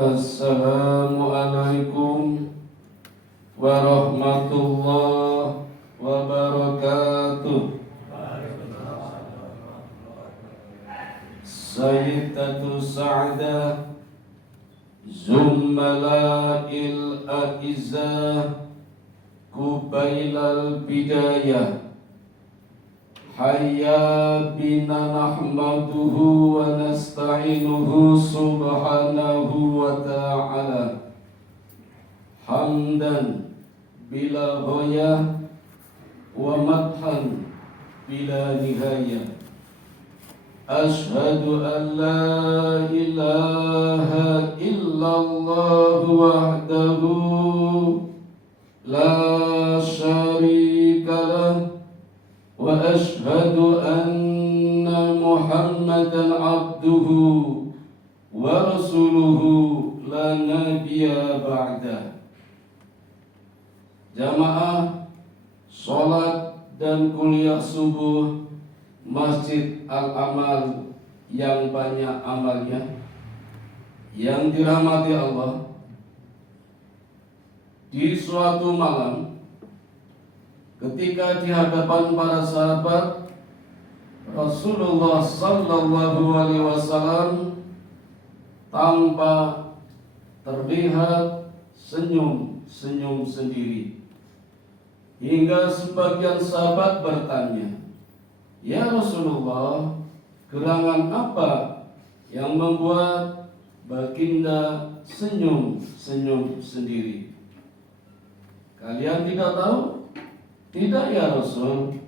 Assalamualaikum warahmatullahi wabarakatuh. Sayyidatu Sa'adah Zummala'il A'izzah Kubailal Bidayah Hayya bina nahmaduhu wa nasta'inuhu subhanahu wa ta'ala hamdan bila ghayah wa madhan bila nihayah. Ashhadu an la ilaha illallah wahdahu la syarika lah wa ashhadu anna Muhammadan abduhu wa rasuluhu la nabiyya ba'dah. Jamaah salat dan kuliah subuh Masjid Al-Amal yang banyak amalnya, yang dirahmati Allah. Di suatu malam, ketika di hadapan para sahabat, Rasulullah sallallahu alaihi wasallam tanpa terlihat senyum sendiri, hingga sebagian sahabat bertanya, "Ya Rasulullah, gerangan apa yang membuat baginda senyum sendiri? Kalian tidak tahu?" "Tidak ya Rasul,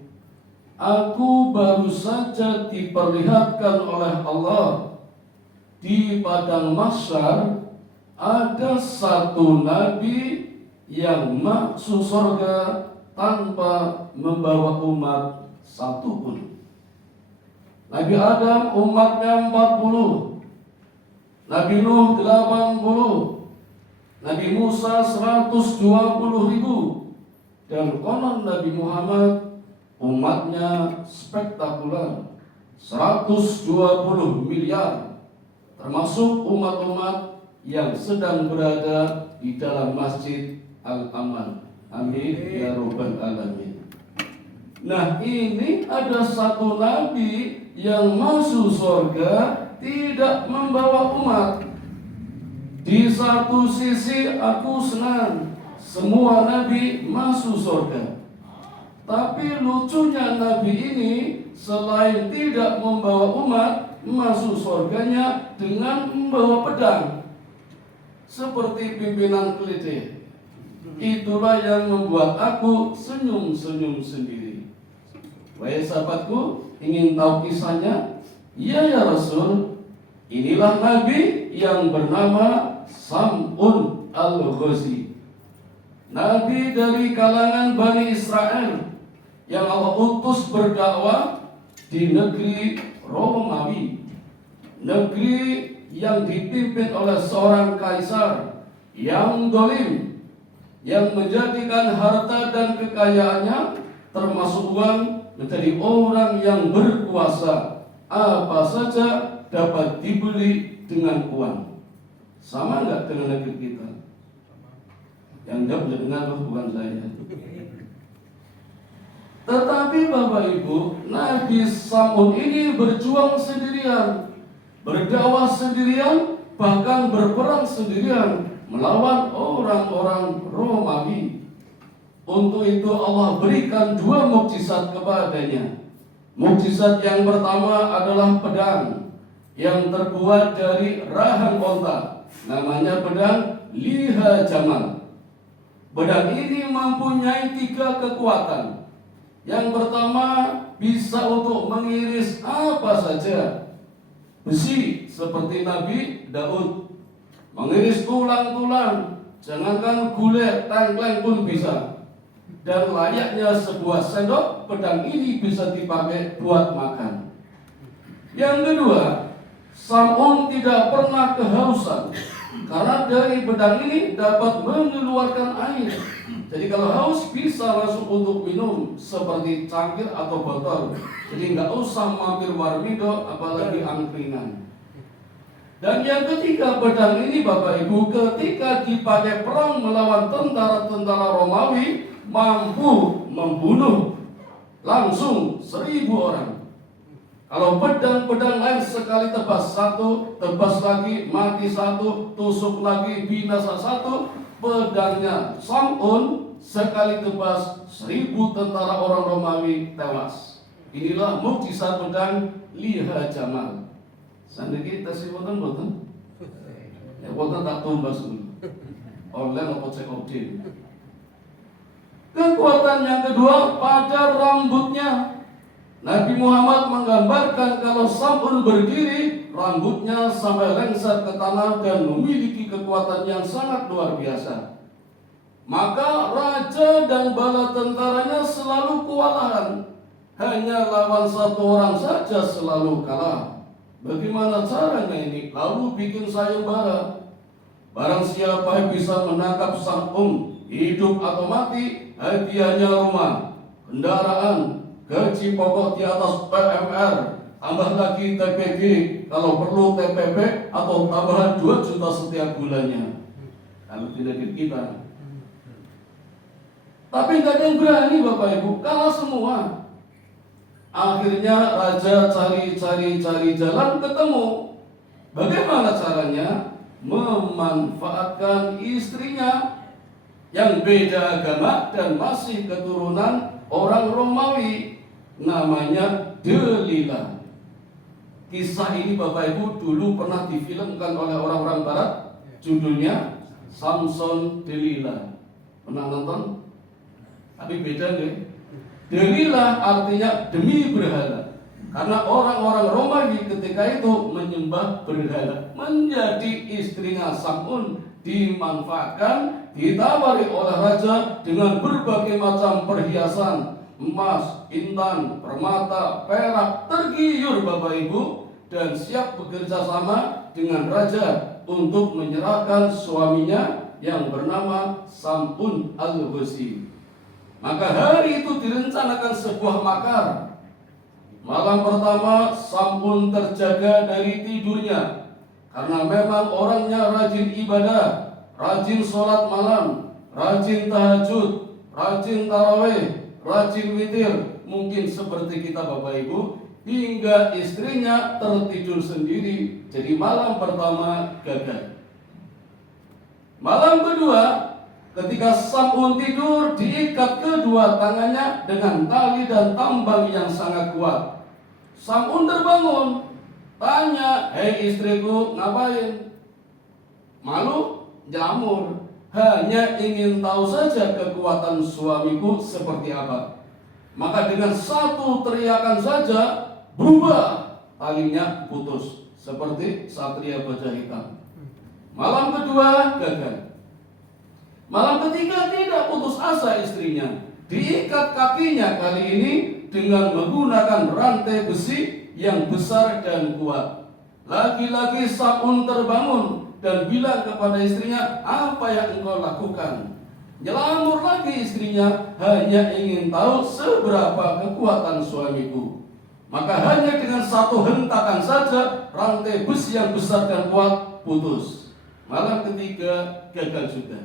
aku baru saja diperlihatkan oleh Allah di padang mahsyar ada satu nabi yang masuk surga tanpa membawa umat satu pun. Nabi Adam umatnya 40, Nabi Nuh 80, Nabi Musa 120.000, dan konon Nabi Muhammad umatnya spektakuler 120 miliar, termasuk umat-umat yang sedang berada di dalam Masjid Al-Amal. Amin ya rabbal alamin. Nah, ini ada satu nabi yang masuk surga tidak membawa umat. Di satu sisi aku senang semua nabi masuk surga, tapi lucunya nabi ini selain tidak membawa umat, masuk surganya dengan membawa pedang seperti pimpinan kelitih. Itulah yang membuat aku senyum sendiri. Wahai sahabatku, ingin tahu kisahnya? Iya ya Rasul, inilah nabi yang bernama Sam'un al-Ghazi, nabi dari kalangan Bani Israel yang Allah utus berdakwah di negeri Romawi, negeri yang dipimpin oleh seorang kaisar yang zalim, yang menjadikan harta dan kekayaannya termasuk uang menjadi orang yang berkuasa. Apa saja dapat dibeli dengan uang. Sama enggak dengan negeri kita? Yang enggak bisa dengar bukan saya. Tetapi Bapak Ibu, Nabi Sam'un ini berjuang sendirian, berdakwah sendirian, bahkan berperang sendirian melawan orang-orang Romawi. Untuk itu Allah berikan dua mukjizat kepadanya. Mukjizat yang pertama adalah pedang yang terbuat dari rahang onta, namanya pedang liha jamal. Pedang ini mempunyai 3 kekuatan. Yang pertama, bisa untuk mengiris apa saja. Besi seperti Nabi Daud, mengiris tulang-tulang, jangankan gulai, tengkleng pun bisa. Dan layaknya sebuah sendok, pedang ini bisa dipakai buat makan. Yang kedua, Sam'un tidak pernah kehausan, karena dari pedang ini dapat mengeluarkan air. Jadi kalau haus bisa langsung untuk minum seperti cangkir atau botol. Jadi nggak usah mampir warmido apalagi angkringan. Dan yang ketiga, pedang ini Bapak Ibu ketika dipakai perang melawan tentara-tentara Romawi mampu membunuh langsung 1.000 orang. Kalau pedang-pedang lain sekali tebas satu, tebas lagi, mati satu, tusuk lagi, binasa satu, pedangnya Sam'un sekali tebas 1.000 tentara orang Romawi tewas. Inilah mukjizat pedang Liha Jamal. Sandiki tes boten. Ya boten tak tumbas dulu. Online apa cek odin. Kekuatan yang kedua pada rambutnya. Nabi Muhammad menggambarkan kalau Sam'un berdiri, rambutnya sampai lengser ke tanah dan memiliki kekuatan yang sangat luar biasa. Maka raja dan bala tentaranya selalu kewalahan. Hanya lawan satu orang saja selalu kalah. Bagaimana caranya ini? Lalu bikin sayembara. Barang siapa yang bisa menangkap Sam'un, hidup atau mati, hadiahnya rumah, kendaraan, gaji pokok di atas PMR, tambah lagi TPG, kalau perlu TPP, atau tambahan 2 juta setiap bulannya. Kalau tidak kita. Tapi nggak ada yang berani Bapak Ibu, kalah semua. Akhirnya raja cari jalan ketemu. Bagaimana caranya? Memanfaatkan istrinya yang beda agama dan masih keturunan orang Romawi, namanya Delilah. Kisah ini Bapak Ibu dulu pernah difilmkan oleh orang-orang barat. Judulnya Samson Delilah. Pernah nonton? Tapi beda deh. Delilah artinya demi berhala. Karena orang-orang Romawi ketika itu menyembah berhala. Menjadi istrinya Sam'un dimanfaatkan, ditawari oleh raja dengan berbagai macam perhiasan, emas, intan, permata, perak, tergiur Bapak Ibu, dan siap bekerja sama dengan raja untuk menyerahkan suaminya yang bernama Sam'un al-Husi. Maka hari itu direncanakan sebuah makar. Malam pertama Sam'un terjaga dari tidurnya, karena memang orangnya rajin ibadah, rajin sholat malam, rajin tahajud, rajin tarawih, rajin witir. Mungkin seperti kita Bapak Ibu, hingga istrinya tertidur sendiri. Jadi malam pertama gagal. Malam kedua, ketika Sam'un tidur, diikat kedua tangannya dengan tali dan tambang yang sangat kuat. Sam'un terbangun, tanya, "Hei istriku, ngapain?" "Malu, jamur. Hanya ingin tahu saja kekuatan suamiku seperti apa." Maka dengan satu teriakan saja, berubah, talinya putus, seperti satria baja hitam. Malam kedua gagal. Malam ketiga tidak putus asa istrinya. Diikat kakinya kali ini dengan menggunakan rantai besi yang besar dan kuat. Lagi-lagi Sam'un terbangun dan bilang kepada istrinya, "Apa yang engkau lakukan?" Nyelamur lagi istrinya, "Hanya ingin tahu seberapa kekuatan suamiku." Maka hanya dengan satu hentakan saja rantai besi yang besar dan kuat putus. Malam ketiga gagal juga.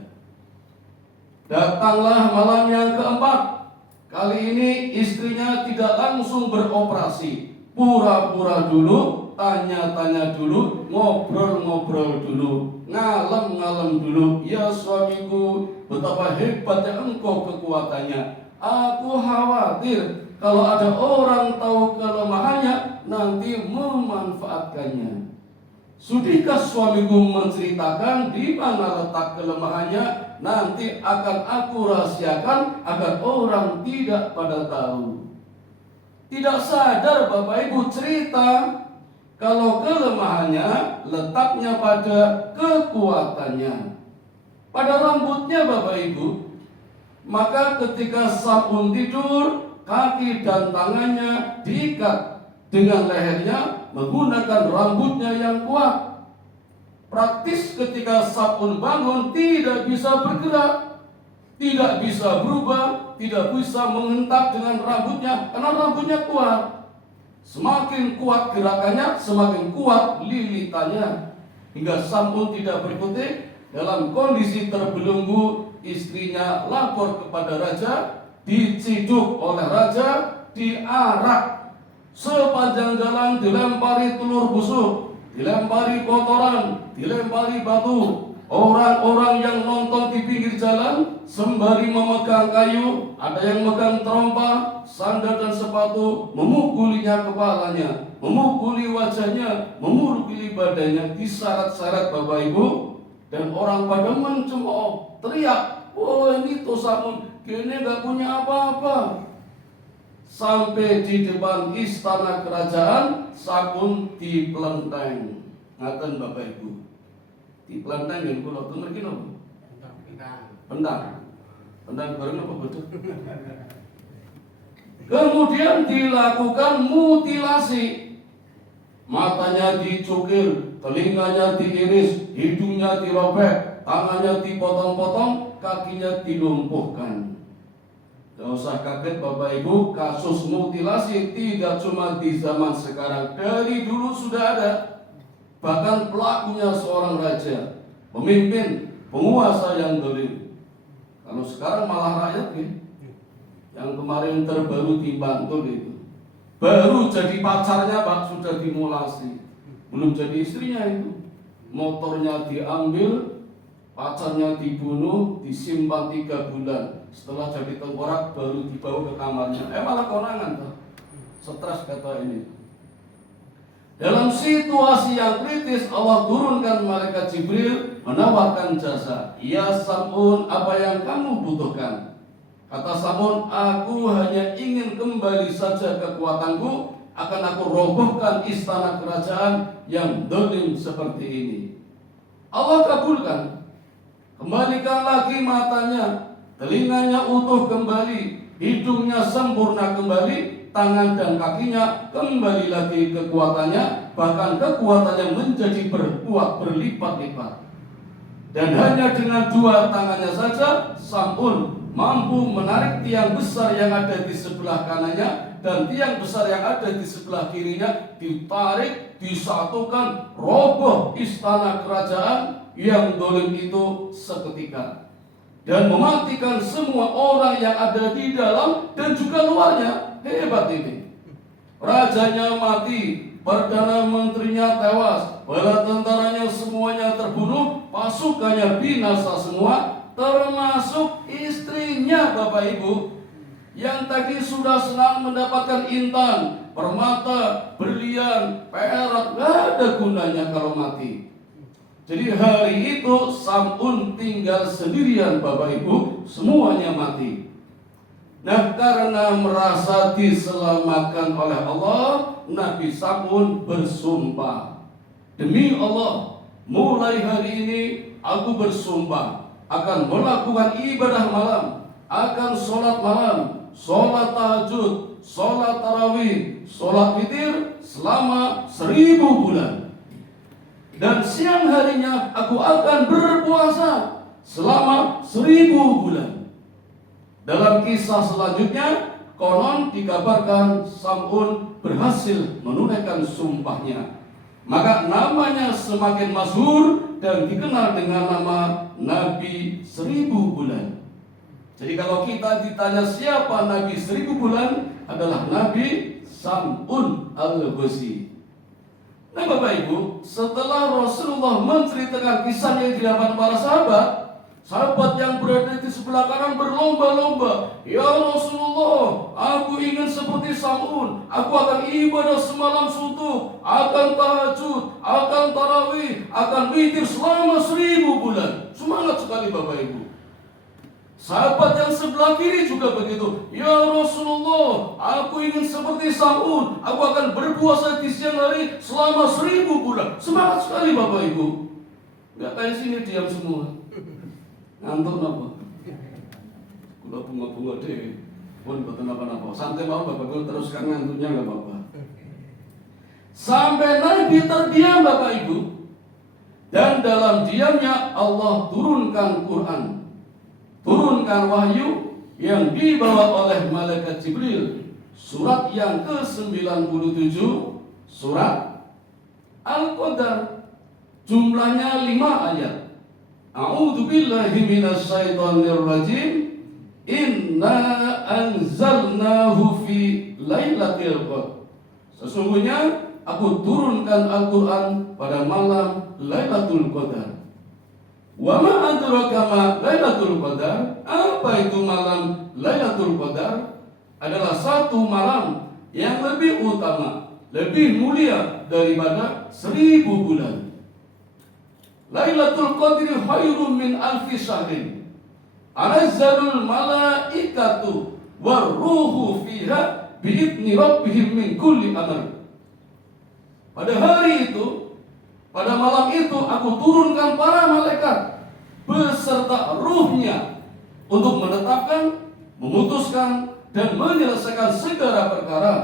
Datanglah malam yang keempat. Kali ini istrinya tidak langsung beroperasi. Pura-pura dulu, tanya-tanya dulu, ngobrol-ngobrol dulu, ngalem-ngalem dulu. "Ya suamiku, betapa hebatnya engkau kekuatannya. Aku khawatir kalau ada orang tahu kelemahannya, nanti memanfaatkannya. Sudahkah suamiku menceritakan di mana letak kelemahannya? Nanti akan aku rahasiakan agar orang tidak pada tahu." Tidak sadar Bapak Ibu cerita kalau kelemahannya letaknya pada kekuatannya, pada rambutnya Bapak Ibu. Maka ketika Sam'un tidur, kaki dan tangannya diikat dengan lehernya menggunakan rambutnya yang kuat. Praktis ketika Sam'un bangun tidak bisa bergerak, tidak bisa berubah, tidak bisa menghentak dengan rambutnya karena rambutnya kuat. Semakin kuat gerakannya, semakin kuat lilitannya. hingga Sam'un tidak berkutik. Dalam kondisi terbelenggu, istrinya lapor kepada raja, diciduk oleh raja, diarak sepanjang jalan, dilempari telur busuk, dilempari kotoran, dilempari batu. Orang-orang yang nonton di pinggir jalan sembari memegang kayu, ada yang memegang trompa, sandal dan sepatu, memukulinya kepalanya, memukuli wajahnya, memukuli badannya, diseret-seret Bapak Ibu, dan orang pada mencemooh, teriak, "Oh, ini tuh Sam'un, kini gak punya apa-apa." Sampai di depan istana kerajaan, Sam'un dipelenteng. Ngaten Bapak Ibu, dipelenteng yang kula denger ki napa? Pendang bareng apa betul? Kemudian dilakukan mutilasi. Matanya dicukir, telinganya diiris, hidungnya dirobek, tangannya dipotong-potong, kakinya dilumpuhkan. Gak usah kaget Bapak Ibu, kasus mutilasi tidak cuma di zaman sekarang, dari dulu sudah ada. Bahkan pelakunya seorang raja, pemimpin, penguasa yang dolim. Kalau sekarang malah rakyat nih. Yang kemarin terbaru di Bantul itu, baru jadi pacarnya Pak sudah dimulasi, belum jadi istrinya itu. Motornya diambil, pacarnya dibunuh, disimpan 3 bulan. Setelah jadi tengkorak baru dibawa ke kamarnya. Malah konangan tuh. Stres kata ini. Dalam situasi yang kritis, Allah turunkan malaikat Jibril menawarkan jasa. "Ya Sam'un, apa yang kamu butuhkan?" Kata Sam'un, "Aku hanya ingin kembali saja kekuatanku, akan aku robohkan istana kerajaan yang dolim seperti ini." Allah kabulkan. Kembalikan lagi matanya, telinganya utuh kembali, hidungnya sempurna kembali, tangan dan kakinya kembali lagi kekuatannya, bahkan kekuatannya menjadi berlipat-lipat. Dan hanya dengan 2 tangannya saja, Sam'un mampu menarik tiang besar yang ada di sebelah kanannya dan tiang besar yang ada di sebelah kirinya, ditarik, disatukan, roboh istana kerajaan yang dolim itu seketika, dan mematikan semua orang yang ada di dalam dan juga luarnya. Hebat ini. Rajanya mati, perdana menterinya tewas, bala tentaranya semuanya terbunuh, pasukannya binasa semua, termasuk istrinya Bapak Ibu, yang tadi sudah senang mendapatkan intan, permata, berlian, perak, gak ada gunanya kalau mati. Jadi hari itu Sam'un tinggal sendirian Bapak Ibu, semuanya mati. Nah, karena merasa diselamatkan oleh Allah, Nabi Sam'un bersumpah, "Demi Allah, mulai hari ini aku bersumpah akan melakukan ibadah malam, akan sholat malam, sholat tahajud, sholat tarawih, sholat witir selama 1000 bulan. Dan siang harinya aku akan berpuasa selama 1000 bulan." Dalam kisah selanjutnya, konon dikabarkan Sam'un berhasil menunaikan sumpahnya. Maka namanya semakin masyhur dan dikenal dengan nama Nabi 1000 bulan. Jadi kalau kita ditanya siapa Nabi 1000 bulan, adalah Nabi Sam'un al-Ghazi. Nah Bapak Ibu, setelah Rasulullah menceritakan kisahnya di hadapan para sahabat yang berada di sebelah kanan berlomba-lomba, "Ya Rasulullah, aku ingin seperti Sam'un. Aku akan ibadah semalam suntuk, akan tahajud, akan tarawih, akan witir selama 1000 bulan." Semangat sekali Bapak Ibu. Sahabat yang sebelah kiri juga begitu. "Ya Rasulullah, aku ingin seperti Sam'un. Aku akan berpuasa di siang hari selama 1000 bulan." Semangat sekali Bapak Ibu. Gak kayak sini diam semua. Ngantuk napa? Kula bunga-bunga dhewe. Pun boten napa-napa. Santai mau Bapak Ibu, teruskan ngantuknya enggak apa-apa. Sampai Nabi terdiam Bapak Ibu. Dan dalam diamnya Allah turunkan Quran. Turunkan wahyu yang dibawa oleh malaikat Jibril. Surat yang ke-97, surat Al-Qadar. Jumlahnya 5 ayat. A'udzu billahi minasyaitonir rajim. Inna anzalnahu fi lailatul qadar. Sesungguhnya aku turunkan Al-Quran pada malam Lailatul Qadar. Wa ma adraka ma Lailatul Qadar? Apa itu malam Lailatul Qadar? Adalah satu malam yang lebih utama, lebih mulia daripada 1000 bulan. Lailatul Qadri khairun min alfi syahrin. Anazzalul malaikatu warruhu fiha bi'idni rabbihim min kulli amr. Pada hari itu, pada malam itu aku turunkan para malaikat beserta ruhnya untuk menetapkan, memutuskan, dan menyelesaikan segala perkara.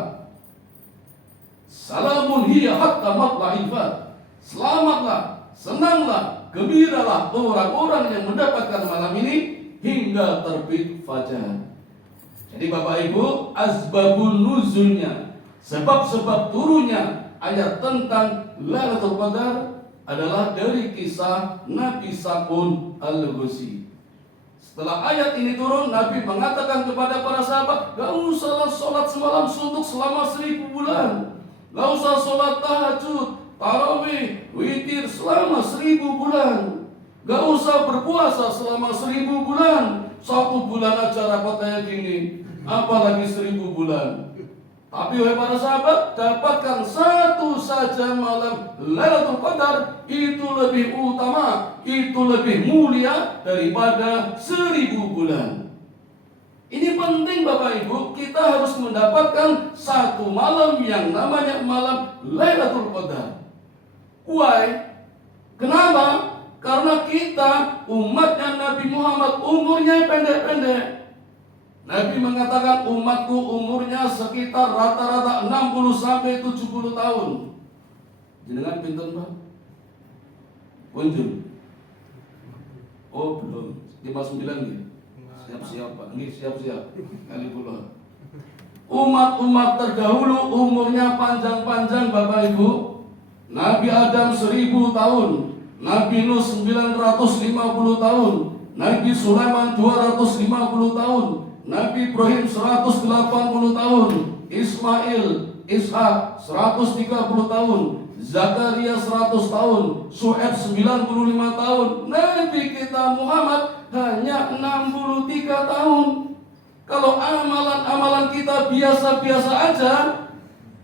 Salamun hiya hatta matla'il fajr. Selamatlah, senanglah, gembiralah orang-orang yang mendapatkan malam ini hingga terbit fajar. Jadi Bapak Ibu, asbabun nuzulnya, sebab-sebab turunnya ayat tentang Lailatul Qadar adalah dari kisah Nabi Sam'un Al-Ghusi. Setelah ayat ini turun, Nabi mengatakan kepada para sahabat, gak usahlah sholat semalam suntuk selama 1000 bulan. Gak usah sholat tahajud, tarawih, witir selama 1000 bulan. Gak usah berpuasa selama 1000 bulan. 1 bulan aja rapat kayak gini, apalagi 1000 bulan. Tapi wahai para sahabat, dapatkan satu saja malam Lailatul Qadar, itu lebih utama, itu lebih mulia daripada 1000 bulan. Ini penting Bapak Ibu, kita harus mendapatkan satu malam yang namanya malam Lailatul Qadar. Why? Kenapa? Karena kita umatnya Nabi Muhammad umurnya pendek-pendek. Nabi mengatakan umatku umurnya sekitar rata-rata 60 sampai 70 tahun. Jenengan pinten, Pak? Kunjung. Oh, belum. 59 nggih. Siap-siap, Pak. Nggih, siap-siap. Kali kula. Umat-umat terdahulu umurnya panjang-panjang Bapak Ibu. Nabi Adam 1000 tahun, Nabi Nuh 950 tahun, Nabi Sulaiman 250 tahun, Nabi Ibrahim 180 tahun, Ismail, Ishak 130 tahun, Zakaria 100 tahun, Syuaib 95 tahun, Nabi kita Muhammad hanya 63 tahun. Kalau amalan-amalan kita biasa-biasa aja,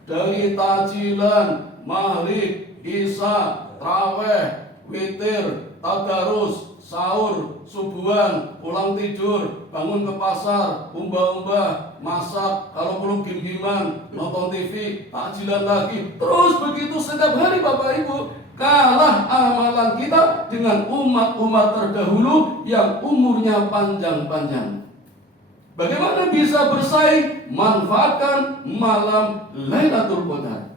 dari tahjilan, maghrib, isya, tarawih, witir, tadarus, sahur, subuhan, pulang tidur, bangun ke pasar, umbah-umbah, masak, kalau perlu gim-giman, nonton TV, takjilan lagi, terus begitu setiap hari Bapak Ibu. Kalah amalan kita dengan umat-umat terdahulu yang umurnya panjang-panjang. Bagaimana bisa bersaing? Manfaatkan malam Lailatul Qadar.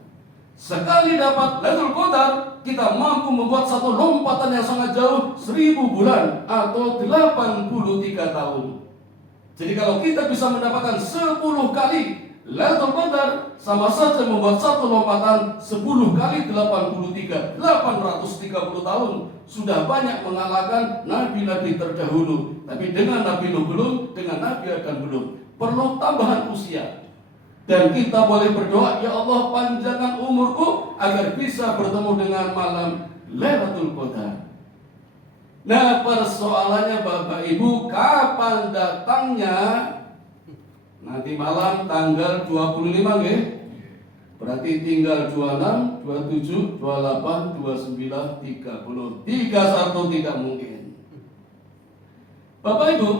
Sekali dapat Lailatul Qadar, kita mampu membuat satu lompatan yang sangat jauh, 1000 bulan atau 83 tahun. Jadi kalau kita bisa mendapatkan 10 kali Lailatul Qadar, sama saja membuat satu lompatan 10 kali 83, 830 tahun. Sudah banyak mengalahkan nabi-nabi terdahulu. Tapi dengan Nabi Nuh belum, dengan Nabi Adam belum. Perlu tambahan usia. Dan kita boleh berdoa, ya Allah panjangkan umurku agar bisa bertemu dengan malam Lailatul Qadar. Nah, persoalannya Bapak Ibu, kapan datangnya? Nanti malam tanggal 25 nggih. Berarti tinggal 26, 27, 28, 29, 30. 31 tidak mungkin. Bapak Ibu,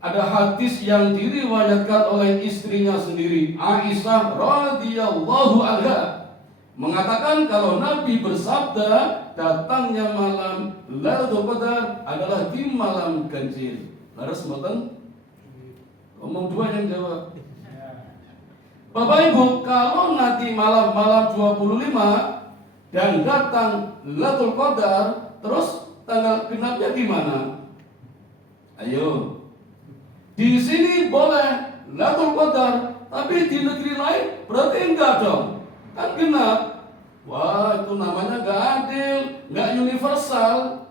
ada hadis yang diriwayatkan oleh istrinya sendiri, Aisyah radhiyallahu anha, mengatakan kalau Nabi bersabda datangnya malam Lailatul Qadar adalah di malam ganjil. Laras mboten? Ngomong dua yang jawab. Bapak Ibu, kalau nanti malam-malam 25 dan datang Lailatul Qadar, terus tanggal genapnya gimana? Ayo. Di sini boleh Lailatul Qadar, tapi di negeri lain berarti enggak dong. Kan genap. Wah, itu namanya gak adil, gak universal.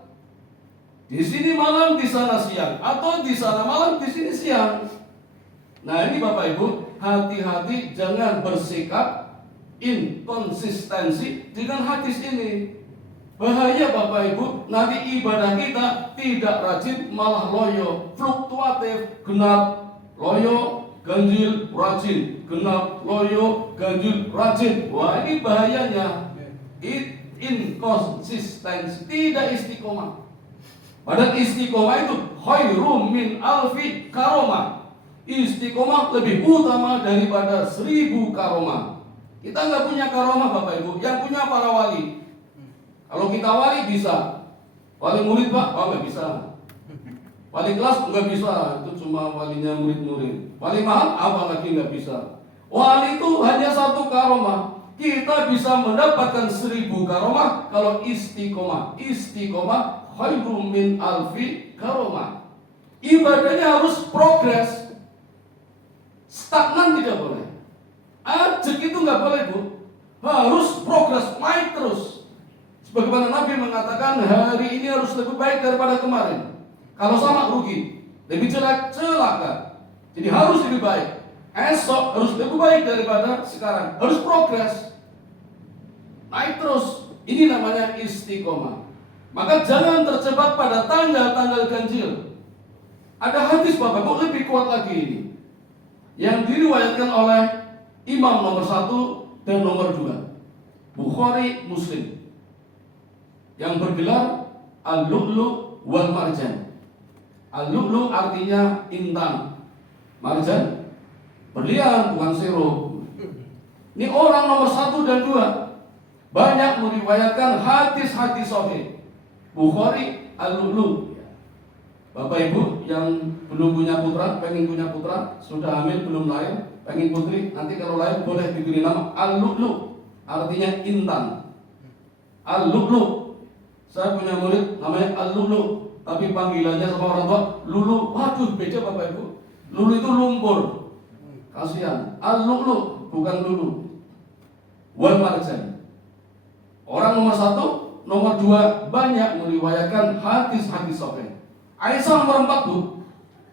Di sini malam, di sana siang, atau di sana malam, di sini siang. Nah, ini Bapak Ibu, hati-hati jangan bersikap inkonsistensi dengan hadis ini. Bahaya Bapak Ibu, nanti ibadah kita tidak rajin, malah loyo, fluktuatif, genap, loyo, ganjil, rajin, genap, loyo, ganjil, rajin. Wah, ini bahayanya. Inkonsistensi, tidak istiqomah. Padahal istiqomah itu khairum min alfi karomah. Istiqomah lebih utama daripada 1000 karomah. Kita nggak punya karomah Bapak Ibu, yang punya para wali. Kalau kita wali bisa, wali murid Pak, oh nggak bisa. Wali kelas nggak bisa, itu cuma walinya murid-murid. Wali mahal apa lagi nggak bisa. Wali itu hanya 1 karomah. Kita bisa mendapatkan 1000 karomah kalau istiqomah. Istiqomah khairum min alfi karomah. Ibadahnya harus progres. Stagnan tidak boleh. Ajek itu nggak boleh Bu. Harus progres, naik terus. Sebagaimana Nabi mengatakan hari ini harus lebih baik daripada kemarin. Kalau sama rugi, lebih jelek celaka. Jadi harus lebih baik. Esok harus lebih baik daripada sekarang. Harus progres. Naik terus. Ini namanya istiqomah. Maka jangan terjebak pada tanggal-tanggal ganjil. Ada hadis Bapak Ibu lebih kuat lagi ini, yang diriwayatkan oleh Imam nomor 1 dan nomor 2, Bukhari Muslim, yang bergelar Al-Lu'lu' wal Marjan. Al-Lu'lu' artinya intan, marjan berlian, bukan sirup. Ini orang nomor 1 dan 2 banyak meriwayatkan hadis-hadis sahih. Bukhari Al-Lu'lu'. Bapak Ibu yang belum punya putra, pengen punya putra, sudah hamil belum lahir, pengen putri, nanti kalau lahir boleh diberi nama Al-Lu'lu', artinya intan. Al-Lu'lu'. Saya punya murid namanya Al-Lu'lu', tapi panggilannya sama orang tua Lulu. Waduh, beda Bapak Ibu. Lulu itu lumpur. Kasihan. Al-Lu'lu' bukan Lulu. Wal Marjan. Orang nomor 1, nomor 2 banyak meriwayatkan hadis-hadis sahih. Aisyah nomor 4 Bu.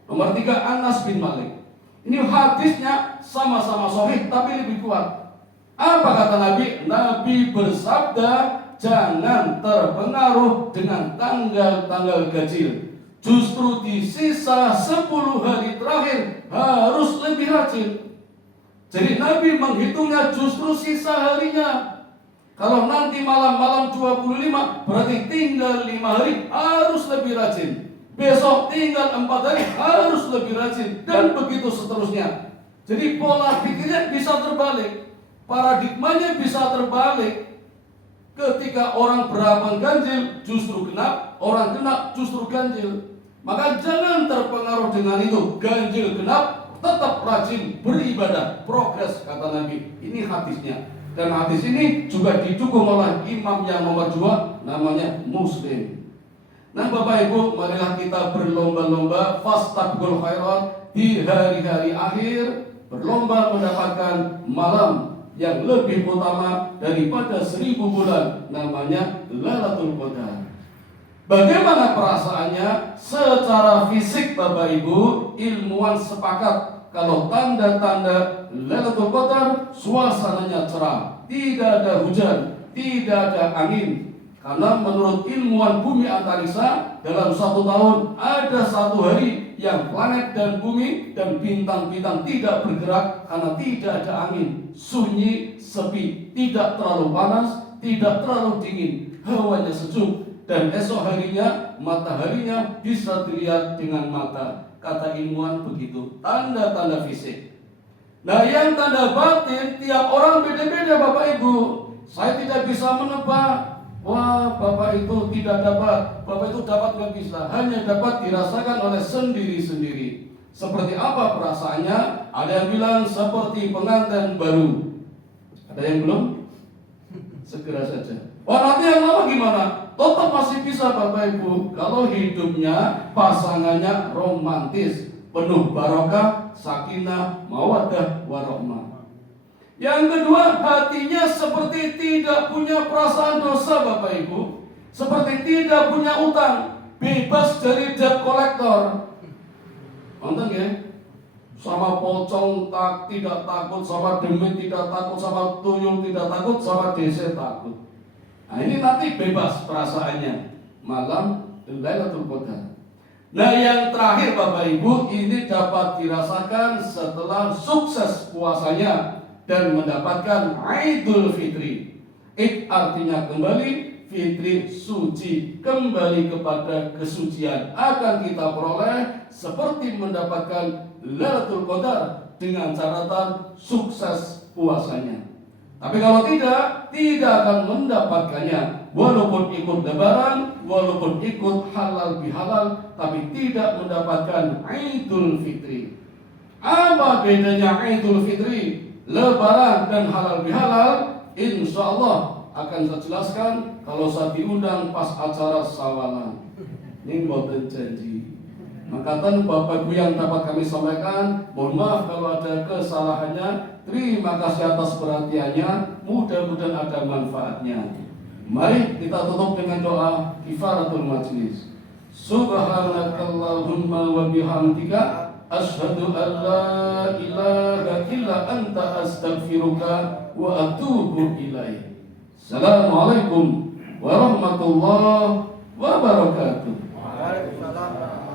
Nomor 3 Anas bin Malik. Ini hadisnya sama-sama sahih tapi lebih kuat. Apa kata Nabi? Nabi bersabda, jangan terpengaruh dengan tanggal-tanggal ganjil. Justru di sisa 10 hari terakhir harus lebih rajin. Jadi Nabi menghitungnya justru sisa harinya. Kalau nanti malam 25 berarti tinggal 5 hari harus lebih rajin. Besok tinggal 4 hari harus lebih rajin. Dan begitu seterusnya. Jadi pola pikirnya bisa terbalik. Paradigmanya bisa terbalik. Ketika orang beramal ganjil justru genap, orang genap justru ganjil. Maka jangan terpengaruh dengan itu. Ganjil genap, tetap rajin beribadah. Progres kata Nabi. Ini hadisnya. Dan hadis ini juga didukung oleh imam yang nomor 2, namanya Muslim. Nah Bapak Ibu, marilah kita berlomba-lomba fastabqul khairat di hari-hari akhir, berlomba mendapatkan malam yang lebih utama daripada 1000 bulan, namanya Lailatul Qadar. Bagaimana perasaannya? Secara fisik Bapak Ibu, ilmuwan sepakat kalau tanda-tanda Lailatul Qadar suasananya cerah, tidak ada hujan, tidak ada angin. Karena menurut ilmuwan bumi antariksa, dalam 1 tahun ada 1 hari yang planet dan bumi dan bintang-bintang tidak bergerak karena tidak ada angin, sunyi, sepi, tidak terlalu panas, tidak terlalu dingin, hawanya sejuk. Dan esok harinya, mataharinya bisa dilihat dengan mata. Kata ilmuwan begitu, tanda-tanda fisik. Nah yang tanda batin, tiap orang beda-beda Bapak Ibu. Saya tidak bisa menebak. Wah Bapak itu tidak dapat, Bapak itu dapat nggak bisa. Hanya dapat dirasakan oleh sendiri-sendiri. Seperti apa perasaannya? Ada yang bilang seperti pengantin baru. Ada yang belum? Segera saja. Wah nanti yang lama gimana? Tetap masih bisa Bapak Ibu. Kalau hidupnya pasangannya romantis, penuh barokah, sakinah, mawaddah, warahmah. Yang kedua, hatinya seperti tidak punya perasaan dosa, Bapak Ibu. Seperti tidak punya utang, bebas dari debt collector. Nonton ya? Sama pocong tidak takut, sama demit tidak takut, sama tuyul tidak takut, sama DC takut. Nah ini nanti bebas perasaannya malam Lailatul Qadar. Nah yang terakhir Bapak Ibu, ini dapat dirasakan setelah sukses puasanya dan mendapatkan Idul Fitri. Id artinya kembali, Fitri suci, kembali kepada kesucian. Akan kita peroleh seperti mendapatkan Lailatul Qadar dengan catatan sukses puasanya. Tapi kalau tidak akan mendapatkannya. Walaupun ikut lebaran, walaupun ikut halal bihalal, tapi tidak mendapatkan Idul Fitri. Apa bedanya Idul Fitri, lebaran dan halal bihalal? Insya Allah akan saya jelaskan kalau saya diundang pas acara sawalan. Ini buatan janji. Makatan Bapak Ibu yang dapat kami sampaikan, mohon maaf kalau ada kesalahannya. Terima kasih atas perhatiannya. Mudah-mudahan ada manfaatnya. Mari kita tutup dengan doa kifaratul majlis. Subhanakallahumma wa bihamdika asyhadu an la ilaha illa anta astaghfiruka wa atubu ilaik. Assalamualaikum warahmatullahi wabarakatuh. Waalaikumsalam.